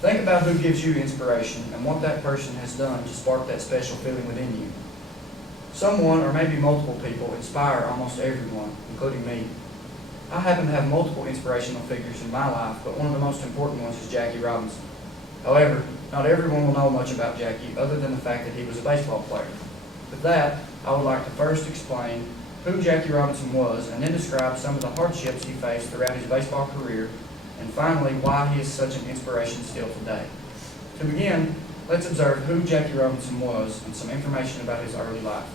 Think about who gives you inspiration and what that person has done to spark that special feeling within you. Someone, or maybe multiple people, inspire almost everyone, including me. I happen to have multiple inspirational figures in my life, but one of the most important ones is Jackie Robinson. However, not everyone will know much about Jackie other than the fact that he was a baseball player. With that, I would like to first explain who Jackie Robinson was and then describe some of the hardships he faced throughout his baseball career, and finally why he is such an inspiration still today. To begin, let's observe who Jackie Robinson was and some information about his early life.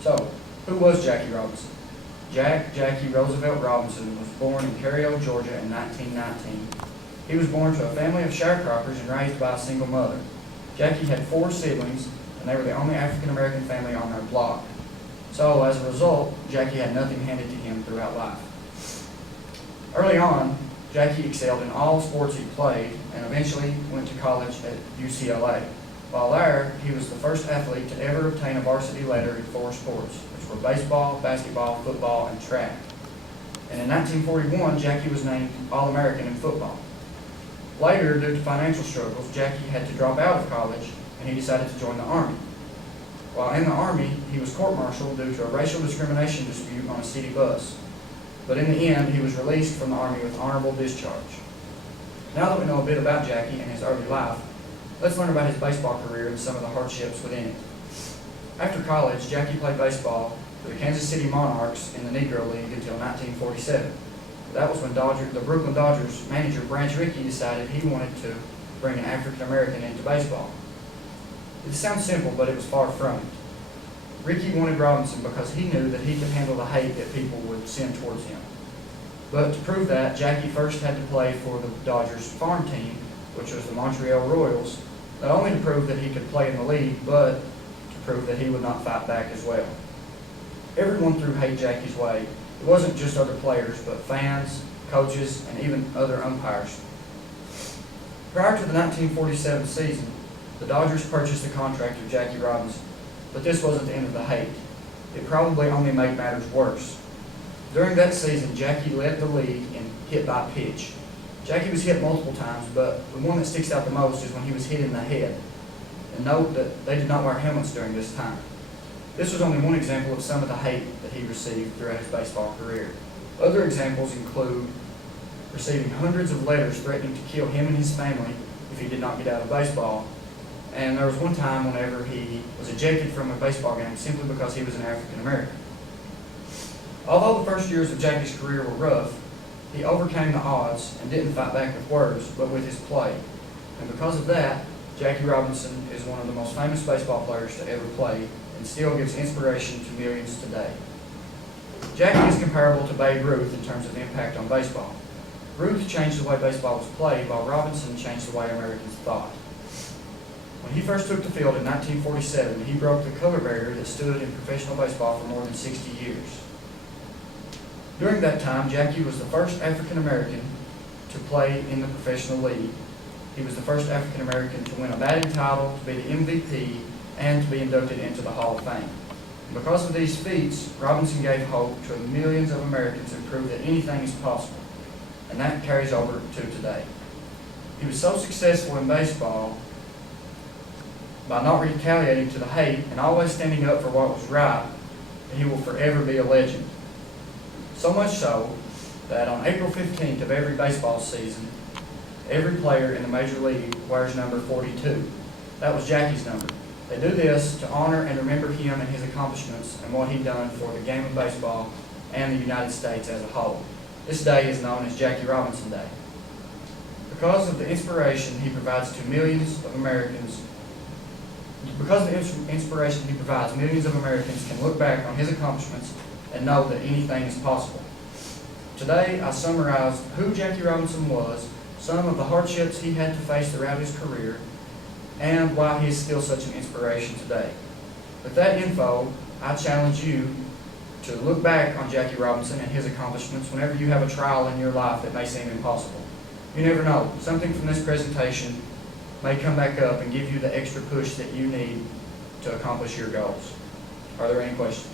So, who was Jackie Robinson? Jackie Roosevelt Robinson was born in Cairo, Georgia in 1919. He was born to a family of sharecroppers and raised by a single mother. Jackie had 4 siblings, and they were the only African-American family on their block. So, as a result, Jackie had nothing handed to him throughout life. Early on, Jackie excelled in all sports he played and eventually went to college at UCLA. While there, he was the first athlete to ever obtain a varsity letter in 4 sports, which were baseball, basketball, football, and track. And in 1941, Jackie was named All-American in football. Later, due to financial struggles, Jackie had to drop out of college and he decided to join the Army. While in the Army, he was court-martialed due to a racial discrimination dispute on a city bus. But in the end, he was released from the Army with honorable discharge. Now that we know a bit about Jackie and his early life, let's learn about his baseball career and some of the hardships within it. After college, Jackie played baseball for the Kansas City Monarchs in the Negro League until 1947. That was when the Brooklyn Dodgers manager Branch Rickey decided he wanted to bring an African-American into baseball. It sounds simple, but it was far from it. Rickey wanted Robinson because he knew that he could handle the hate that people would send towards him. But to prove that, Jackie first had to play for the Dodgers farm team, which was the Montreal Royals, not only to prove that he could play in the league, but to prove that he would not fight back as well. Everyone threw hate Jackie's way. It wasn't just other players, but fans, coaches, and even other umpires. Prior to the 1947 season, the Dodgers purchased the contract of Jackie Robinson, but this wasn't the end of the hate. It probably only made matters worse. During that season, Jackie led the league in hit by pitch. Jackie was hit multiple times, but the one that sticks out the most is when he was hit in the head. And note that they did not wear helmets during this time. This was only one example of some of the hate that he received throughout his baseball career. Other examples include receiving hundreds of letters threatening to kill him and his family if he did not get out of baseball. And there was one time whenever he was ejected from a baseball game simply because he was an African American. Although the first years of Jackie's career were rough, he overcame the odds and didn't fight back with words, but with his play. And because of that, Jackie Robinson is one of the most famous baseball players to ever play and still gives inspiration to millions today. Jackie is comparable to Babe Ruth in terms of impact on baseball. Ruth changed the way baseball was played, while Robinson changed the way Americans thought. When he first took the field in 1947, he broke the color barrier that stood in professional baseball for more than 60 years. During that time, Jackie was the first African American to play in the professional league. He was the first African American to win a batting title, to be the MVP, and to be inducted into the Hall of Fame. And because of these feats, Robinson gave hope to millions of Americans and proved that anything is possible. And that carries over to today. He was so successful in baseball by not retaliating to the hate and always standing up for what was right, that he will forever be a legend. So much so that on April 15th of every baseball season, every player in the Major League wears number 42. That was Jackie's number. They do this to honor and remember him and his accomplishments and what he'd done for the game of baseball and the United States as a whole. This day is known as Jackie Robinson Day. Because of the inspiration he provides to millions of Americans, millions of Americans can look back on his accomplishments and know that anything is possible. Today, I summarized who Jackie Robinson was, some of the hardships he had to face throughout his career, and why he is still such an inspiration today. With that info, I challenge you to look back on Jackie Robinson and his accomplishments whenever you have a trial in your life that may seem impossible. You never know. Something from this presentation may come back up and give you the extra push that you need to accomplish your goals. Are there any questions?